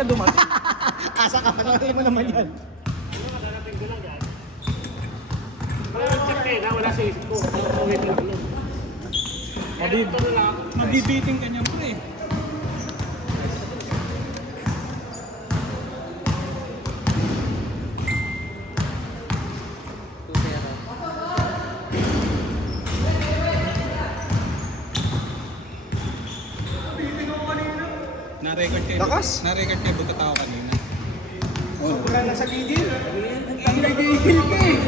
ka dumating. Asa ka pa Kaya mo naman yan. Nakadarating ko lang yan. Wala nang check eh, wala sa isip ko. Wait lang nun. Mabibiting ka niya pre. Na-record kayo. Lakas? Na-record kayo pagkatao kanina. Wala na sa gigil. Ang nagigil ka eh.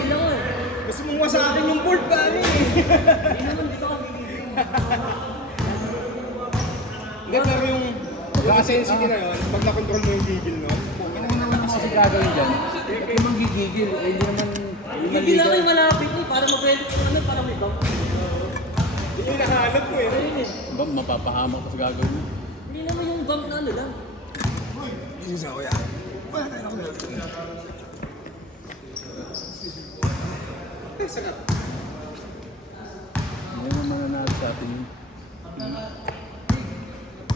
Gusto mong wasakin yung board ba eh. Hindi, pero yung intensity na yun, pag na-control mo yung gigil no? Hindi naman ako kasi gagawin dyan. Hindi mo gigigil. Hindi naman... Hindi lang kayo malapit eh, para mag-ready ko naman, para may bump. Yun yung nakahanap ko eh. Ayun eh. Ba, mapapahamak ko sa gagawin mo. Hindi naman yung bump na ano lang. Isa ko yan. Wala tayo ako meron. Sagat. Hindi naman mananalo sa atin yun.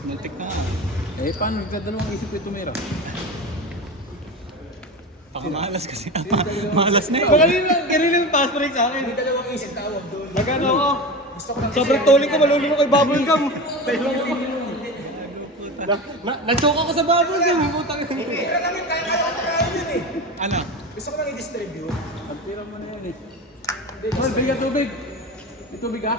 Nantik na nga. Eh, paano? Nagdadalawang isip ko tumira. Baka malas kasi. Malas na yun. Kanina yung pass break sa akin. May dalawang isip tawag doon. Magano ako? Gusto ko lang Sobrang tuling ko, malulunok kay bubble gum. Na-choke ako sa bubble gum. Putang ina. Pero namin kaya yun eh. Ano? Gusto ko lang i-distribute. Ang tira mo na yan eh. Mal, bigyan tubig. May tubig ah.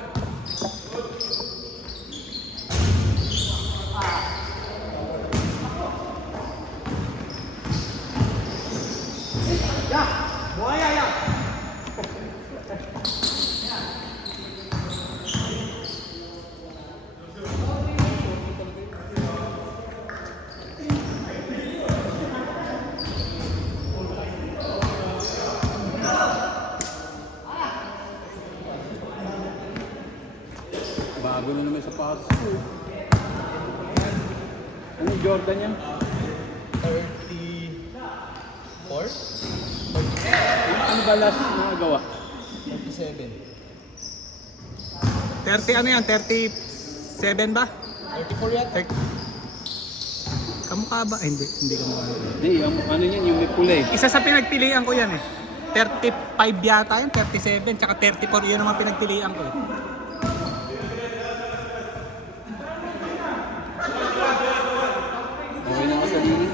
Buhaya yan. Bago na naman sa pass ko. Anong Jordan yan? 34? Ano ba last na nagawa? 37. 30 ano yan? 37 ba? 34 yata. Kamukha ba? Ay, hindi kamukha. Hindi, ang ano yan, yung may pula eh. Isa sa pinagpilian ko yan eh. 35 yata yan, 37, tsaka 34 yun naman pinagpilian ko eh. Okay na ka sa linis.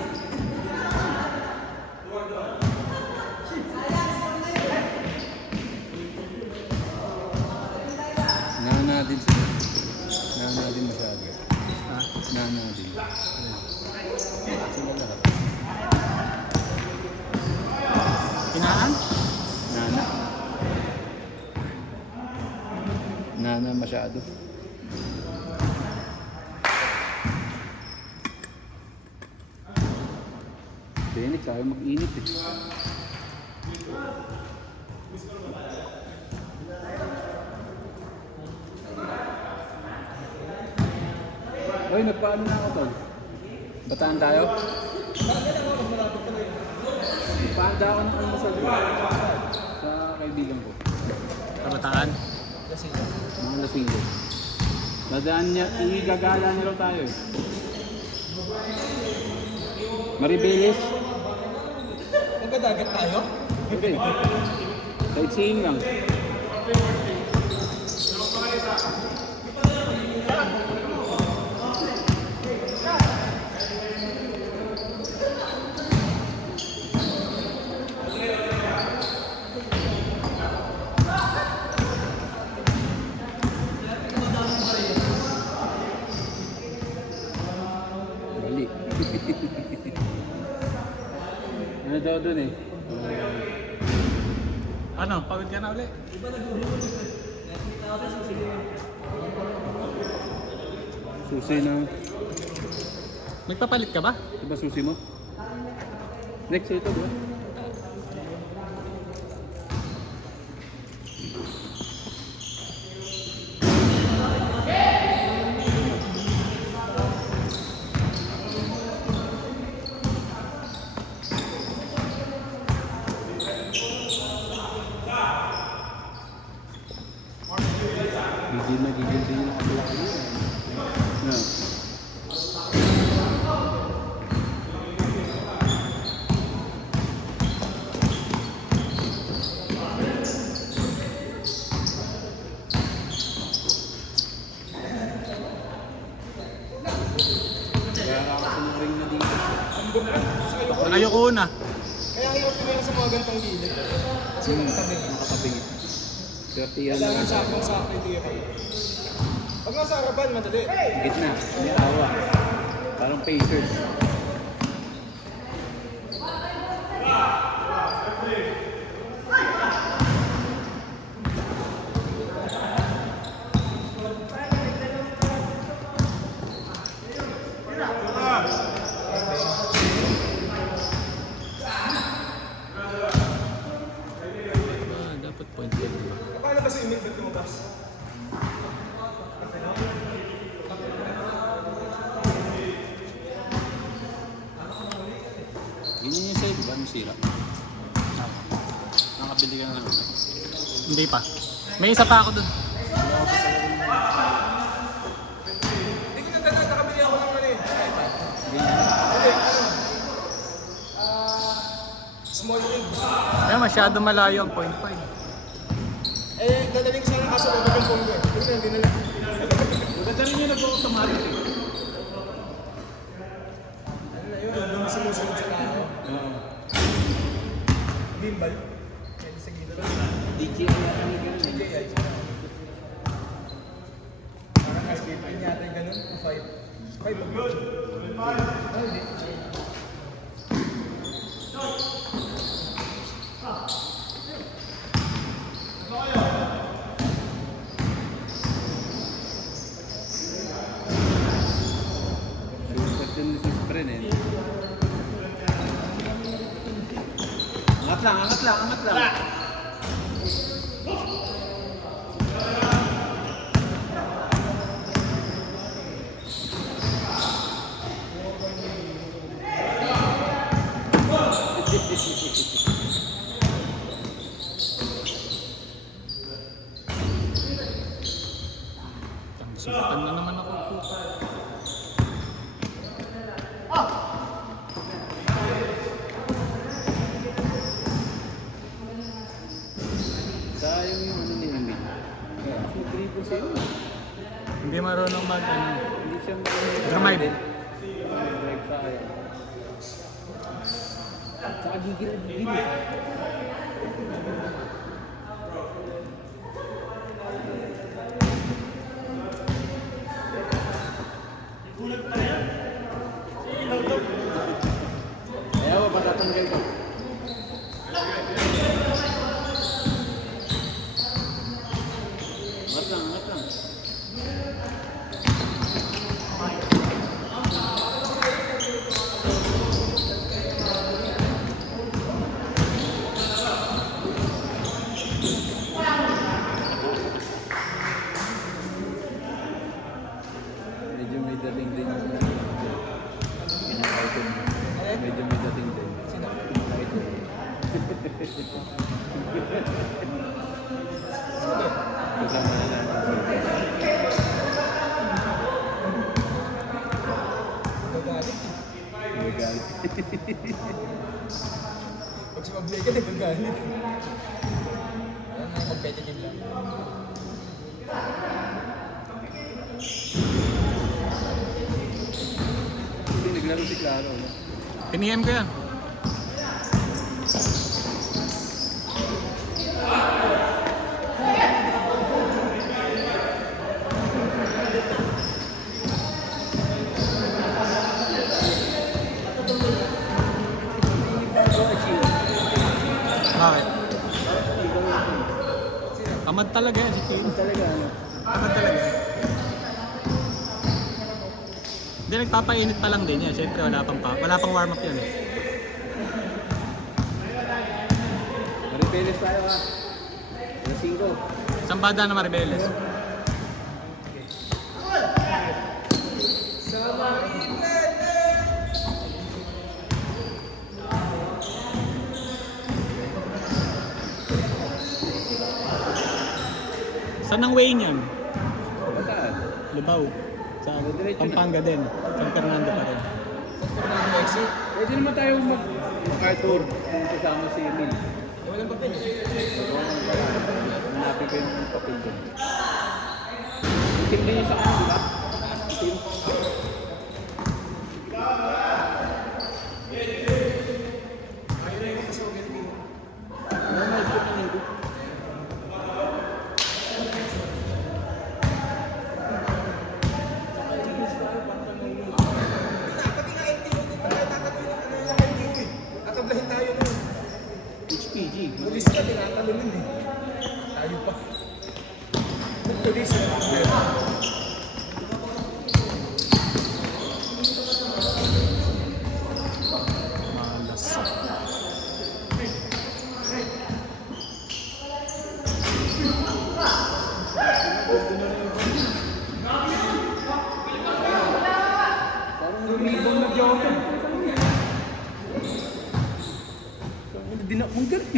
Nana din sila. Nana din masyado. Nana din. Sila lahat. Hinaan? Nana. Nana masyado. Phoenix, ayaw mag-init eh. Hoy, nagpaano na ako tol? Bataan tayo? Nagpaanda ako ng almusal sa kaibigan ko. Kabataan? Mga lasinggo. Dadaan niya, igagala niya raw tayo eh. Maribeles? Nagkadagat tayo? Okay. Sightseeing lang. Bali. Ano daw dun eh? Ano? Pawid ka na ulit? Susi na. Nagpapalit ka ba? Ito ba susi mo? Next ito ba? Gigil din yung nakabila ko yun. No. Kaya ako sumuring na dito. Ang ganda. Sa kayo Ayoko na. Kaya ang hirap tumira sa mga gantong gilid. Kasi nakatabi. Nakatabi. 30 yan Kailangan lang. sa akin tira. Pag nasa harapan, madali. Gitna. May awa. Parang Pacers. Ah, dapat point yan, di ba? Paano ba sa imig ba't lumabas? Ganyan yung sa'yo, di ba? Masira. Nakabili ka na lang. Hindi pa. May isa pa ako dun. Hindi ko nagdadaan, nakabili ako ng ano eh. Small rig. Kaya masyado malayo ang point 5. Eh, dadaling ko sana kaso wala yung phone ko eh. Hindi na, hindi na lang. Maganda rin yung nag-automatic eh. Ano na yun, yung sumusunod sa tao. Gimbal. Pwede sa gila lang. DJI yata yung ganun eh. DJI. Parang SB9 yata yung ganun. 5. 5 ba? Ah, hindi. Shortcut yun si Spren eh. Angat lang, angat lang, angat lang. Subukan na naman ako. Sayang yung ano ni Emil. Mag-dribble sa'yo. Hindi marunong mag ano. Hindi siya Drive. Drive sayang. Saka gigil-gigil eh. Ayaw, patatanggal ko. Angat lang, angat lang. Medyo may dating din yung pinaka-item. Medyo may dating din. Sino? Pinaka-item. Kasama na lang. Gagalit. Nagagalit. Pag sumablay ka, nagagalit. Ayan na, competitive lang. Hindi, naglaro si Claro. No? Piniem ko yan. Bakit? Tamad talaga yan si Kim. Talaga ano? Tamad talaga. Hindi, nagpapainit pa lang din yan. Siyempre wala pang warm up yan eh. Maripeles tayo ha. Alas 5. Isang bada na Maribeles. Saan ang way niyan? Bataan. Lubao. Sa Diretso na. Pampanga din. San Fernando pa rin. San Fernando exit. Pwede naman tayo mag-car-tour kung kasama si Emil. Walang papel eh. Hanapin ko yung papel doon. Itim din yung sa kanya, di ba? Itim. dinakmong ka rin.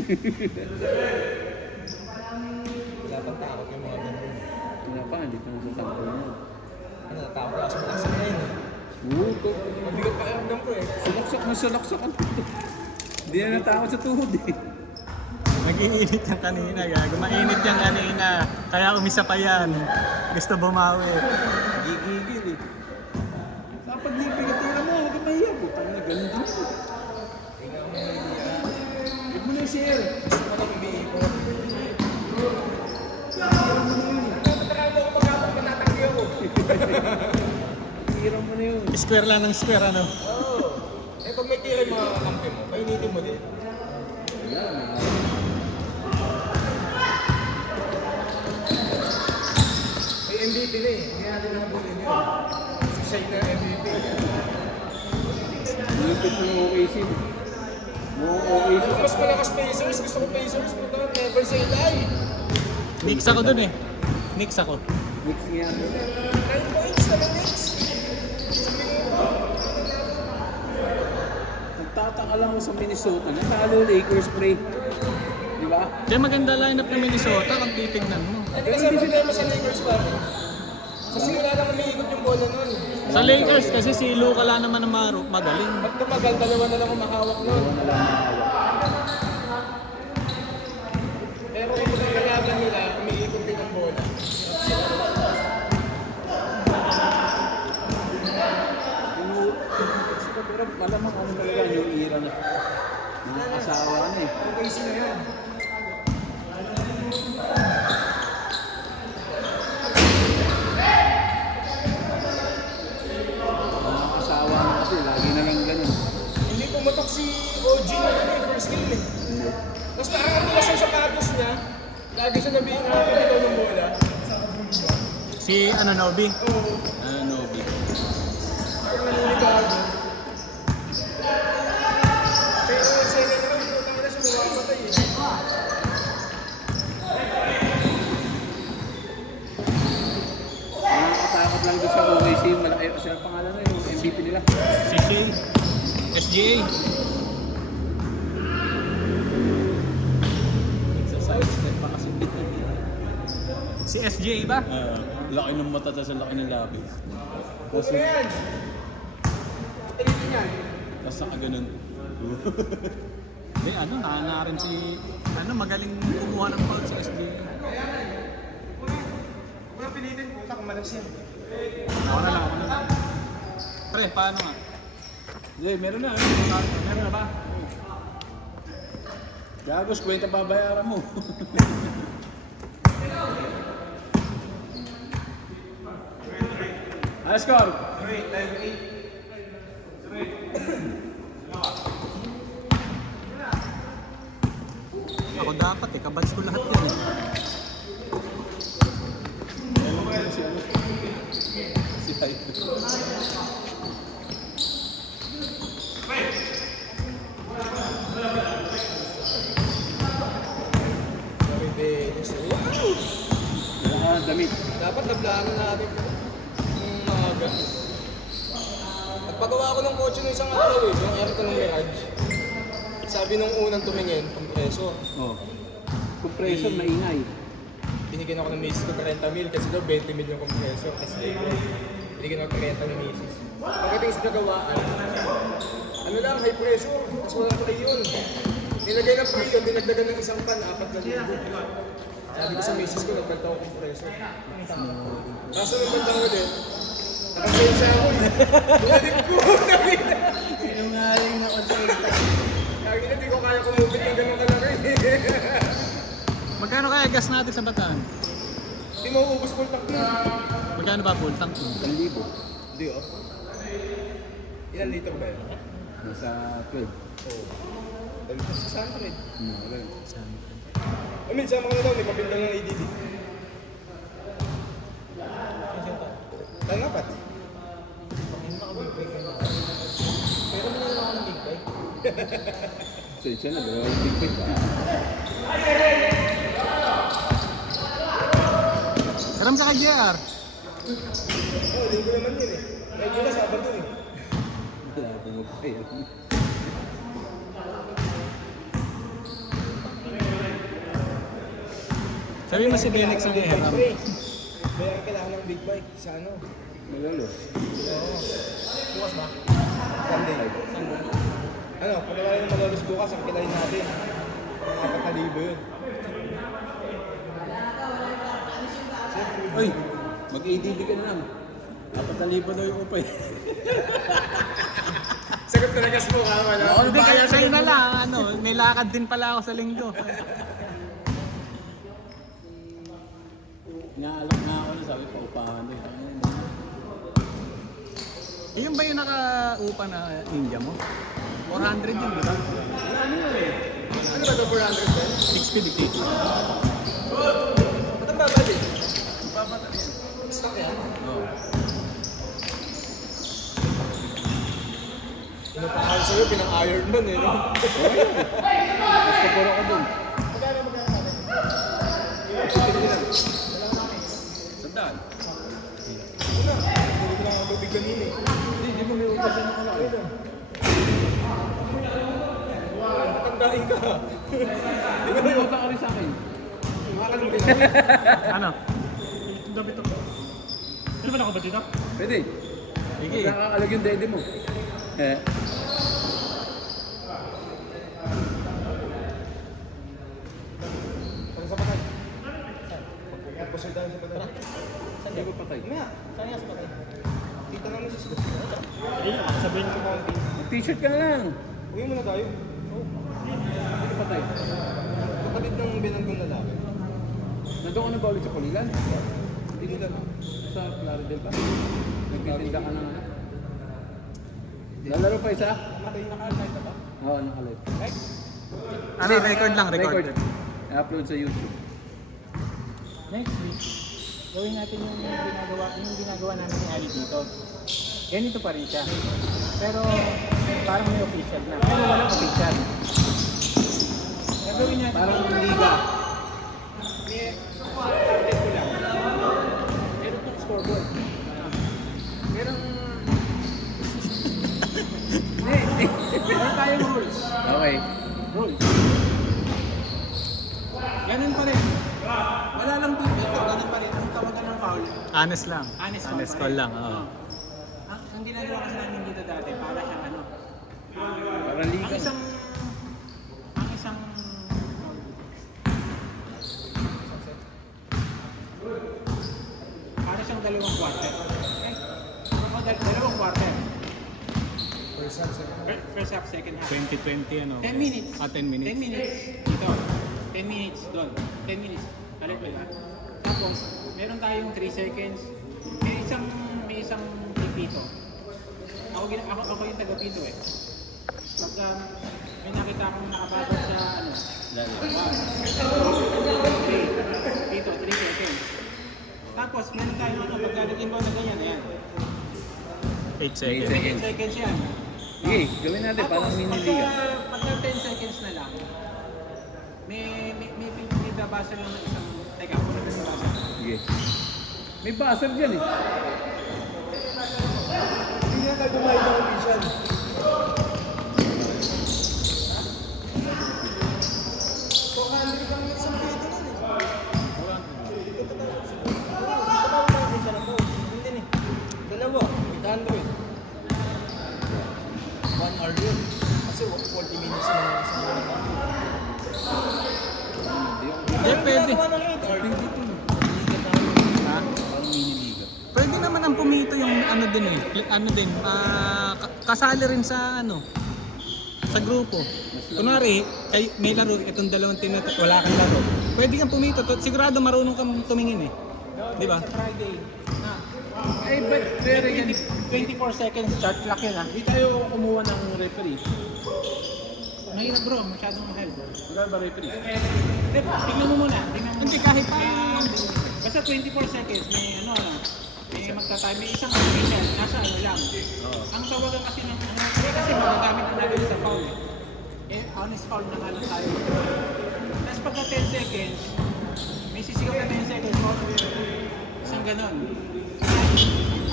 Wala pang takot yung mga ganun. Wala pa, hindi pa nasasampo na. Ano, takot ako sa malaksan na yun. Oo, to. Mabigat pa kayo ko eh. Sulaksak na sulaksak ang tuhod. Hindi na natakot sa tuhod eh. Nag-iinit yung kanina, gago. Mainit yung kanina. Kaya umisa pa yan. Gusto bumawi. Gigigil eh. Kapag di pinatira mo, huwag ka mahiya po. Tama na, ganun din mo. Huwag mo na i-share. Gusto ko lang umiipon. Natatarahan ako mag-apang manatanggi ako. Tira mo na yun. Square lang ng square, ano? Oo. Eh pag may tira yung mga kakampi mo, painitin mo din. May MVP na eh. Hindi natin nakabulin yun. Si Shai na MVP. Malupit mo yung OKC. Mukhang OKC. Mas malakas Pacers. Gusto ko Pacers. Puta, never say die. Knicks ako dun eh. Knicks ako. Mix nga. 9 points na lang Knicks. Nagtataka lang ako sa Minnesota. Natalo Lakers pre. Di ba? Kaya maganda lineup ng Minnesota kung titignan mo. Hindi kasi ang problema sa Lakers ba? Sa simula lang umiikot yung bola nun. Sa Lakers kasi si Luka lang naman ang magaling. Pag tumagal, dalawa na lang ang mahawak nun. Pero kung ang kalaban nila, umiikot din ang bola. Pero malamang ano talaga yung ira na. Nakakasawa na eh. Okay, sino yan? Nakakasawa na kasi. Lagi na lang ganun. Hindi pumatok si OG na yun eh, first game eh. Tapos nakakatilas yung sapatos niya. Lagi siya nabing happy dito ng bola. Si ano, Nobi? Oo. Nobi. Parang naninibago. Pero yung second round, putang ina siya mawapatay eh. Nakakatakot lang doon sa OKC. Malaki kasi ang pangalan na yung MVP nila. Si Shea. SGA. Exercise step pa kasi. Si SGA ba? Laki ng mata sa laki ng labi. Tapos, Ano yan? Pilitin yan. tapos nakaganon. Hindi, ano, nakana rin si... Ano, magaling kumuha ng foul sa SGA. Huwag na pilitin, puta, kumalas yan. Ako na lang. Pre, paano nga? Hindi, meron na. Meron na ba? Gagos, kwenta babayaran mo. High score! Ako dapat eh, kabats ko lahat yun eh. Si Hype. May Venus. Damit. Dapat nablanan natin yung maaga. Nagpagawa ko ng kotse ng isang araw eh, yung aircon ng Mirage. Sabi nung unang tumingin, kompreso. Oh. Compressor maingay. Binigyan ako ng misis ko 30 mil kasi daw 20 mil yung kompreso. Kasi binigyan ako 30 ng misis. Pagdating sa gagawaan, ano lang, high pressure, tapos walang preyon. Nilagay ng preyon, dinagdagan ng isang pan, 4 na libo. Sabi ko sa misis ko, nagbalta ako kompreso. Kaso nung bandang ulit, nakasensya ako eh. Bumalik ko, nakita. Sinungaling na konsulta. Lagi na, di ko kaya kumupit ng ganun kalaki. Magkano kaya gas natin sa Bataan? Hindi mauubos full tank na. Magkano ba full tank? 1,000. Hindi oh. Ilan liter ba yun? Nasa 12. Oo. Dali ko sa Santa Red. Wala. Amin, sama ka na daw, may papildang ng ADD. Tangapat. Pero mo na lang ako ng big bike. Sensya na, dalawang big big pa. Karam ka kay JR. Oo, linggo naman yun eh. Medyo na Sabado eh. Wala akong magpapayag. Sabi mo si Benix ang iharap. Kaya kailangan ng big bike sa ano? Malalo. Bukas ba? Sunday. Ano, kung wala yung malolos bukas, ang kilahin natin. 4,000 yun. Uy, mag-ADD ka na lang. 4,000 daw yung upay. Sagot talaga sa mukha mo, no? Hindi, kayo na lang. Ano, may lakad din pala ako sa linggo. Naalak na ako na sabi pa upahan eh. Yun ba yung naka-upa na India mo? 400 yun, di ba? Ano ba ito, 400 ben? 650. Ba't ang babad eh? Stock yan? Oo. Pinapakahal sa'yo, pinang-iron man eh, no? Basta puro ko dun. Sandaan. Hindi ko lang ako tubig kanina eh. Hindi mo may upas na nakalaki. Matandain ka. Di ba may utak ka rin sa akin? Makakalugin ako. Ano? Dami to. Ano ba ako ba dito? Pwede. Sige. Nakakalag yung dede mo. Eh. Ano sa patay? Pagpapasay tayo sa patay. Hindi ko patay. Maya, saan nga sa patay? Kita namin si Sis. Ayun, sabihin ko konti. Mag-t-shirt ka na lang. Uwi muna tayo. Hindi ka patay. Kapatid ng binanggong lalaki. Nandun ka na ba ulit sa Pulilan? Hindi ko lang. Sa Claridel ba? Nagtitinda ka na nga. Lalaro pa isa? Naka-live na ba? Oo, nakalive. Ano, record lang, record. I-upload sa YouTube. Next week, gawin natin yung ginagawa namin ni Ali dito. Ganito pa rin siya. Pero parang may official na. Pero walang official. Gagawin natin Parang liga. meron pong scoreboard. Merong meron tayong rules. Okay. Rules. Ganun pa rin. Wala lang dito. Ganun pa rin. Ang tawagan ng foul. Honest lang. Honest Honest pa call rin. lang, oo. Ang ginagawa kasi namin dito dati, para siyang ano. Parang liga. Ang isang para siyang dalawang quarter. Dalawang quarter. First half, second half. 2020, ano? 10 minutes. 10 minutes. 10 minutes dito. 10 minutes doon. 10 minutes. Balik ba yan? Tapos, meron tayong 3 seconds. May isang pito. Ako yung taga-pito eh. Pagka may nakita akong nakababot sa ano, pito, 3 seconds. Tapos, meron tayong ano, pagka nag-inbound na ganyan, ayan. 8 seconds. 10 seconds yan. Sige, gawin natin. Parang mini-liga. Pagka 10 seconds na lang, may babasa lang ng isang, teka, ako na babasa. Sige. May buzzer dyan eh. Hindi nga tayo bumayad ng official. Dalawa, 800. 1 hour yun. Kasi 40 minutes na lang sa Hindi, pwede. Nagawa ng 8 hour. Ha? Parang mini-liga. Pwede naman ang pumito yung ano din eh. Ano din, kasali rin sa ano, sa grupo. Kunwari, may laro, itong dalawang team na wala kang laro. Pwede kang pumito, sigurado marunong kang tumingin eh. Di ba? Friday. Ay, pero yan. 24 seconds shot clock yun ah. Hindi tayo kumuha ng referee. Mahirap bro, masyadong mahal. Wala ba referee? Tingnan mo muna. Hindi, kahit pa. Basta 24 seconds, may ano, may magta-time, may isang official, nasa ano lang. Ang tawagan kasi ng ano, kasi magagamit na natin sa foul eh. Honest foul na nga lang tayo. Tapos pagka 10 seconds, may sisigaw na 10 seconds, isang ganon.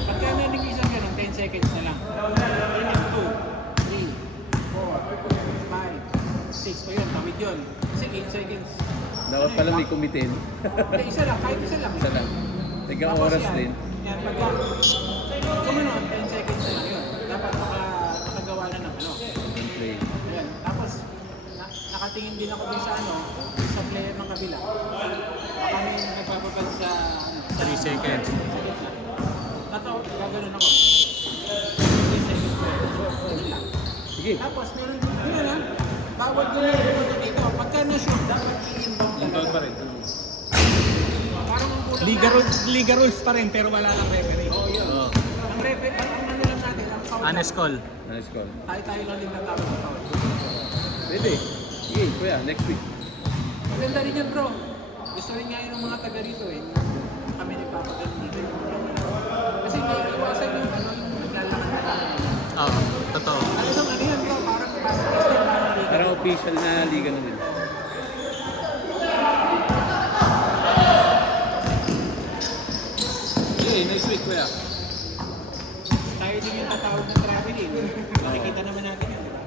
Pagka naling isang ganon, 10 seconds na lang. 2, 3, 4, 5, 6, so yun, tawid yun. Kasi 8 seconds. Dapat pala may kumitin. Hindi, isa lang, kahit isa lang. Isa lang. Tiga Tapos oras yan, din. Yan, pagka, kung ano, 10 seconds na lang yun. Dapat nakagawa na ng ano. Play. Ayan. Tapos, nakatingin din ako dun sa ano, sa player ng kabila. Baka may nagpapabal sa, ano, 3 seconds. gaganon ako. 10 seconds ko. Ganun lang. Sige. Tapos, meron, ano lang, bawal ganun yung dito. Pagka na-shoot, dapat i-inbound Inbound talaga. pa rin. Parang ang kulang Liga rules pa rin pero wala lang referee. Oo, yun. Oo. Ang referee, ang ano lang natin, ang foul. Honest call. Nice call. Tayo lang din natawag ng foul. Pwede. Sige, kuya, next week. Maganda rin yan, bro. Gusto rin nga yun ng mga taga rito eh. Kami nagpapagaling dito. Kasi may iwasan yung ano, yung naglalakad na lang. Oo, totoo. Ano yan, bro? Parang pastor na liga. Parang official na liga na din. Sige, next week, kuya. Tayo din yung tatawag ng traveling. Makikita naman natin yan, di ba?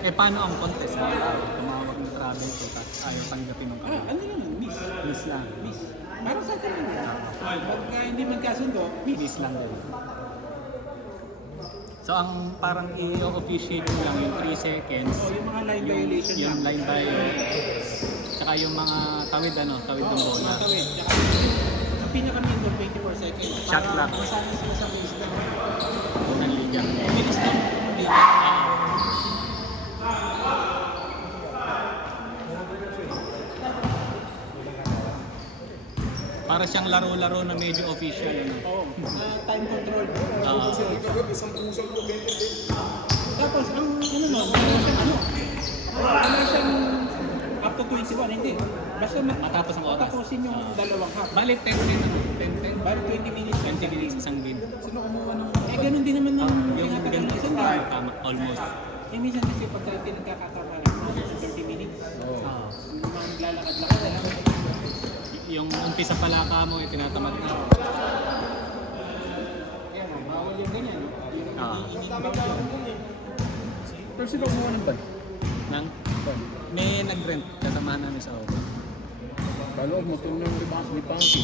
Eh paano ang contest? Tumawag na travel ko tapos ayaw tanggapin ng kapatid. Ano lang, miss. Miss lang. Miss. Parang sa atin lang yan. Pagka hindi magkasundo, miss. Miss lang din. So ang parang i-officiate mo lang yung 3 seconds. O yung mga line violation lang. Yung line by saka yung mga tawid tawid ng bola. Matawid. Tsaka ang pinaka-minimum 24 seconds. Shot clock. Masanay sila sa base lang. Unang liga. Bilis lang. Para siyang laro-laro na medyo official. Oo. Time control. Isang pusang ko, 20 din. Tapos ang ano no, wala siyang up to 21, hindi. Basta Matapos ang oras. tapusin yung dalawang half. Bali 10 din. 10. Bali 20 minutes. 20 minutes isang game. Sino kumuha ng... Eh, ganun din naman ng Yung tinatagal ganun. ng isang game. Tama, almost. Eh, minsan kasi pagka hindi nagkakatama lang, 30 minutes. Ah. Yung mga naglalakad-lakad na lang. Yung umpisa pala ka mo, tinatamad na. Ayan, bawal yung ganyan. Ah. Pero sino kumuha ng ban? Nang, may nag-rent, kasamahan namin sa Oba. Kalo, motor ng ni Punky.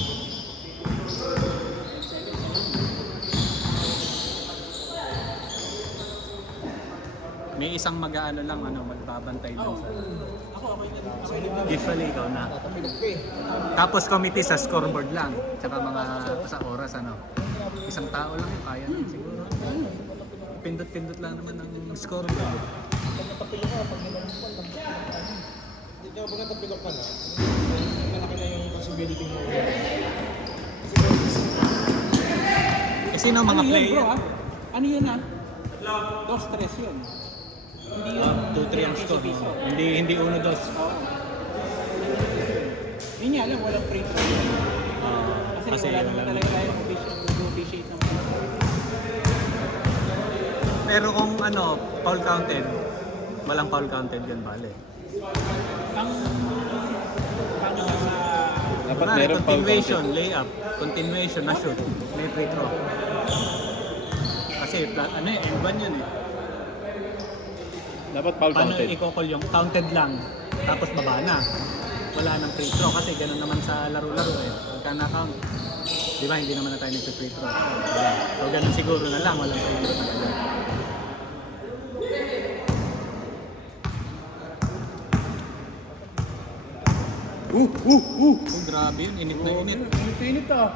May isang mag-aano lang, magbabantay dun sa... Ako, okay na. Okay na. Usually, ikaw na. Tapos committee sa scoreboard lang. Tsaka mga sa oras, Isang tao lang yung kaya nun siguro. Pindot-pindot lang naman ng scoreboard. Pag natapilok ka na, malaki na yung possibility mo. Kasi mga Ano yun, player, bro, ah? Ano yun, ah? 2-3 yun. Hindi yun... 2-3 ang score. Hindi 1-2. Oo. Yun nga lang, walang free throw. Kasi wala naman talaga tayo officiate ng free throw. Pero kung foul counted, walang foul counted yun, bale. Ang... Paano sa... Dapat Kunwari, meron continuation, layup, continuation, na shoot, may free throw. Kasi M1 yun eh. Dapat foul Paano counted. i-call yung counted lang, tapos baba na. Wala nang free throw kasi gano'n naman sa laro-laro eh. Pagka na-count, di ba hindi naman na tayo nag-free throw. Diba? So gano'n siguro na lang, walang free throw talaga. Oh, grabe yun, init na init. Pinit ah.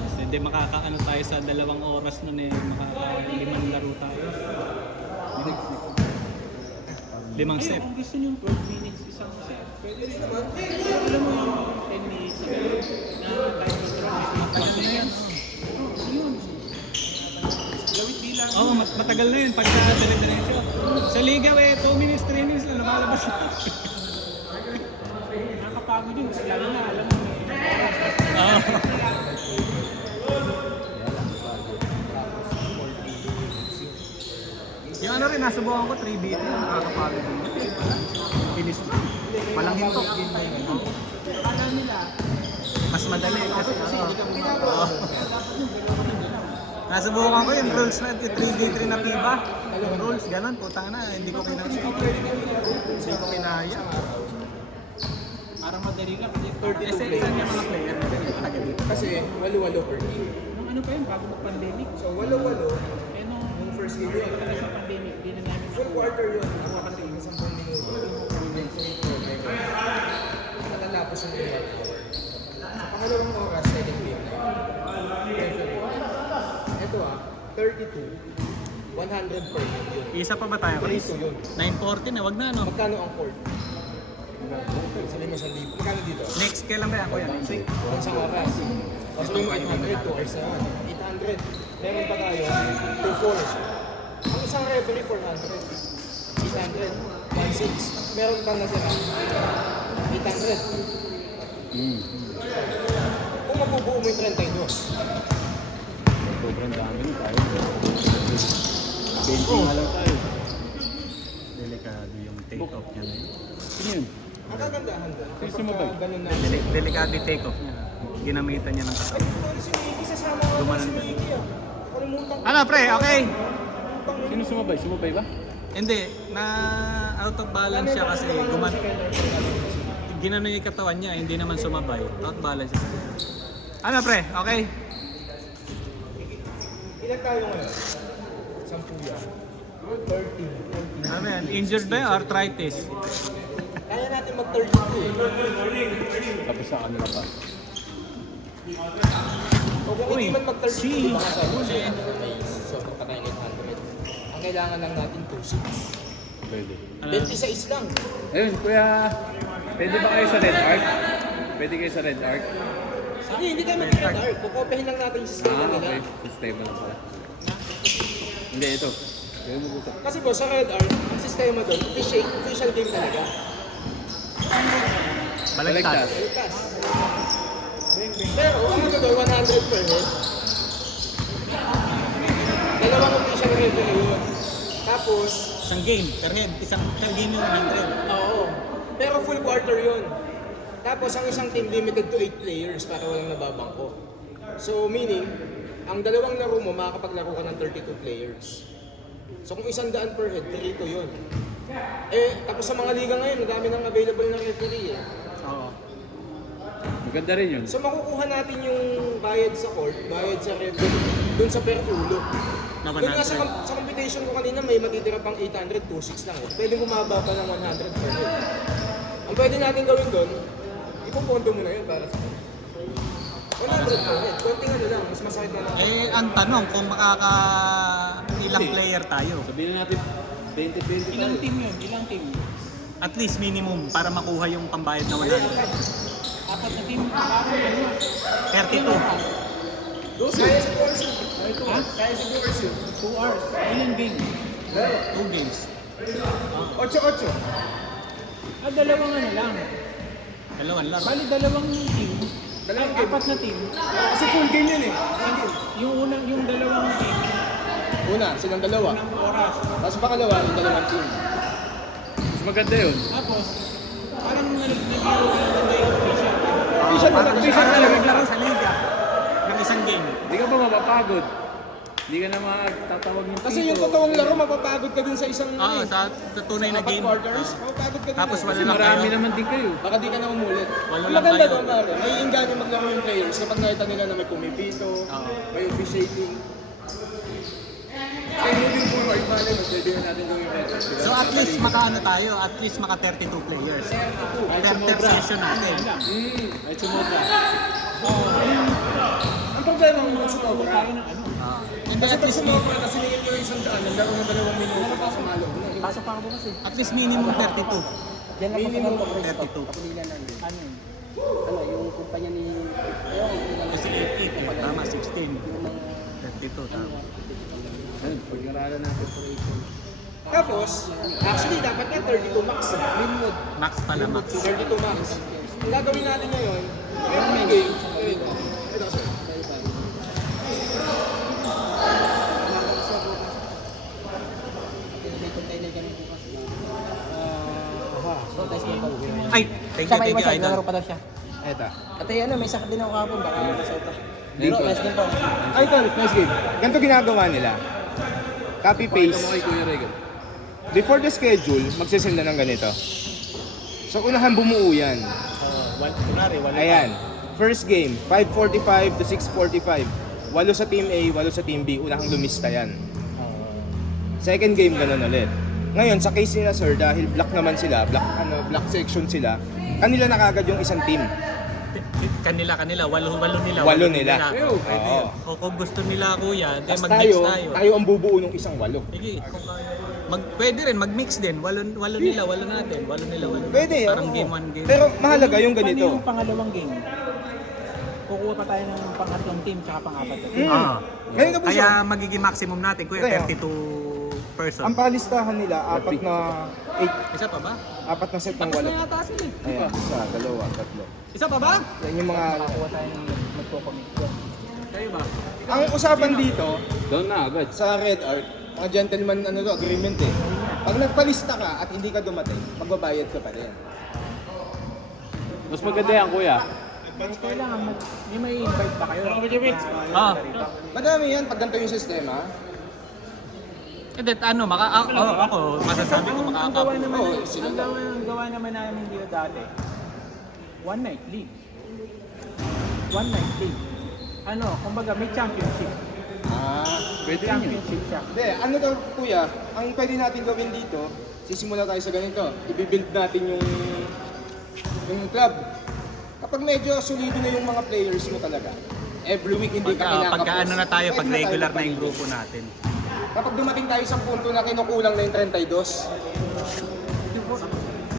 Kasi hindi makakaano tayo sa 2 oras nun eh, makaka-5 laro tayo. 5 set. Kung gusto nyo 12 minutes isang set, pwede rin naman. Pero alam mo yung 10 minutes na time control, Matagal na yan. yun. Gawit bilang. Oo, matagal na yun pagka dire-diretso. Sa liga 2 minutes, 3 minutes na lumalabas. Nakakapagod yun. Lalo na, alam mo. Oo. Yung rin, nasubukan ko 3 beat yun, nakakapagod din. Bilis lang. Walang hintok. Akala nila, Mas madali kasi. Oo. Nasubukan ko yung rules na 3v3 na FIBA. Yung rules, ganun, putang na, hindi ko kinaya. Hindi ko kinaya. Parang madali lang. 32 Isa players. niya mga player na taga dito. Kasi 8-8 per team. Nung ano pa yun, bago mag-pandemic. So 8-8, Eh nung yung first game yun. pagkatapos ng pandemic, di na namin Full quarter yun. Ako kasi 10 minuto. Natatapos yung quarter. Sa pangalawang oras, second game na yun. Ito 32, 100 per game yun. Isa pa ba tayo, Chris? 3-2 yun. 9:40 na, wag na no. Magkano ang court? Sabihin mo 1,000. Magkano dito? Next, kailan ba yan, kuya? Kung sa oras. O sabihin mo 800, 2 hours naman. 800. Meron pa tayo, 2-4. Ang isang referee, 400. 800. 1-6. Meron pa natira. 800. Kung mabubuo mo yung 32. Sobrang dami nyo tayo. 20 nga lang tayo. Delikado yung take-off niya na yun. Sino yun? Ang kagandahan doon. Sino sumabay? Ganun na. Delikado yung take-off niya. Ginamitan niya ng Ay, kasama. sorry si Nicky. Sasama ko Gumanon si ka. Nicky ah. Kalimutan ko. Ano, pre? Okay. Sino sumabay? Sumabay ba? Hindi, na out of balance siya kasi ginano yung katawan niya, hindi naman sumabay. Out of balance siya. Ano, pre? Okay. Ilan tayo ngayon? 10 yan. 13. Ano yan? Injured ba yun? Arthritis? Kaya natin mag-32 eh. Tapos sa kanila pa. O kung Uy, hindi man mag-32, si- baka sabi ko sa'yo, may sobrang pa tayong 800. Ang kailangan lang natin 2-6. Pwede. 26 lang. Ayun, kuya. Pwede ba kayo sa Red Arc? Pwede kayo sa Red Arc? Hindi tayo mag-red art. Kukopihin lang natin yung system nila. Okay. System lang pala. Hindi, ito. Kaya mo gusto. Kasi po, sa red art, ang sistema doon, official game talaga. Baliktad. Ligtas. Pero, ano ko doon, 100 per head. Dalawang official referee yun. Tapos, Isang game, per head. Isang per game yung 100. oo. Pero full quarter yun. Tapos, ang isang team limited to 8 players para walang nababangko. So, meaning, ang dalawang laro mo, makakapaglaro ka ng 32 players. So, kung 100 per head, 3 yun. Eh, tapos sa mga liga ngayon, madami nang available na referee eh. Oo. Maganda rin yun. So, makukuha natin yung bayad sa court, bayad sa referee, dun sa per ulo. Na Doon nga 100. sa competition ko kanina, may matitira pang 800, 2.6 lang. Pwede bumaba pa ng 100 per head. Ang pwede natin gawin doon, ipupondo mo na yun para sa 100 per head. Konting ano lang, mas masakit na lang. Eh, ang tanong kung makaka ilang player tayo. Sabihin na natin 20-20 Ilang tayo. team yun? Ilang team? At least minimum para makuha yung pambayad na 100. Apat na team. Parang ano? 32. Kaya siguro siya. Ha? Kaya siguro siya. 2 hours. Ilang game? 2 games. 8-8. Ah, dalawang ano lang. Dalawang laro. Bali, dalawang team. Dalawang Ay, game. apat na team. Kasi full game yun eh. Full game. Yung dalawang team, Una, silang dalawa. ng oras. Tapos pangalawa, yung dalawang team. Mas maganda yun. Tapos, parang nag-laro ka lang na yung official. Official Parang talaga siya siya. na naglaro sa liga ng isang game. Hindi ka ba mapapagod? Hindi ka na magtatawag ng Kasi yung totoong laro, mapapagod ka din sa isang Oo, sa tunay na apat game. quarters, mapapagod ka din. Tapos eh. wala Kasi lang marami kayo. naman din kayo. Baka di ka na umulit. Wala Ang lang maganda kayo. doon, pare. May inganyo maglaro yung players kapag nakita nila na may pumipito, may officiating. Kaya moving forward, pala, pwede na natin gawin better. So at least maka ano tayo, at least maka 32 players. Per session natin. Ay, sumobra. Ang problema ng sumobra, Tayo ng ano. And kasi at pag least, sumobra, kasi ningin nyo yung isang daan, naglaro ng 2 minuto, tapos sumalo. Pasok pa ako bukas eh. at least minimum 32. Diyan lang Minimum pasok ako 32. Kapulilan lang yun. Ano yun? Ano, yung kumpanya ni... Ayun, yung Kasi 8, tama, 16. yung mga... 32, tama. Ayun, pag-aralan natin. Tapos, actually, dapat nga 32 max. Minimum. Max pala, max. 32 max. Ang gagawin natin ngayon, every game, ito sir. May container kami bukas. So, tayo siya pa uwi. Ay, thank Sa you, may iba siya, idol. nalaro pa daw siya. Eto. Pati ano, may sakit din ako kapon. Baka Minnesota. Dito. Pero, best din po. Ay, tol, nice game. Ganito ginagawa nila. Copy-paste. Kuya Regal. Before the schedule, magsisend na ng ganito. So, unahan bumuo yan. Kunwari, wala. Ayan. First game, 5:45 to 6:45. 8 sa Team A, 8 sa Team B. Unahang lumista yan. Second game, ganun ulit. Ngayon, sa case nila, sir, dahil black naman sila, black section sila, kanila na kagad yung isang team. Kanila, walo nila. Walo nila. Pwede Oo. yun. O kung gusto nila kuya, then Tapos mag-mix tayo, tayo. tayo ang bubuo ng isang 8. Sige, pwede rin, mag-mix din. Walo nila, walo natin. Walo nila, walo natin. Pwede, Parang oo. game 1, game Pero mahalaga yung Paano ganito. yung pangalawang game? Kukuha pa tayo ng pangatlong team tsaka pang-apat na team. Ah. Ganito po Kaya siya. magiging maximum natin, kuya, Kaya. 32 person. Ang palistahan nila, apat na Isa pa ba? set ng Tapos 8. na yata sila eh. Ayan, isa, dalawa, tatlo. Isa pa ba? Yan yung mga... Kukuha tayo ng magpo-commit doon. Kayo ba? Ang usapan dito, Doon na agad. sa Red Art, mga gentleman agreement eh. Pag nagpalista ka at hindi ka dumating, magbabayad ka pa rin. Mas maganda yan, kuya. Mas kailangan may invite ba kayo? Ah. Madami yan pag ganito yung sistema. And then, ano, ako, masasabi ko Ang gawa makaka- naman, Oo, sila ang gawa naman namin dito dati. One night league. One night league. Ano, kumbaga may championship. Pwede yun. Championship siya. Hindi, ano daw kuya, ang pwede natin gawin dito, sisimula tayo sa ganito. I-build natin yung club. Kapag medyo solido na yung mga players mo talaga, every week hindi ka kinakapos. Pagka ano na tayo, pag pwede regular na tayo yung grupo natin. Kapag dumating tayo sa punto na kinukulang na yung 32,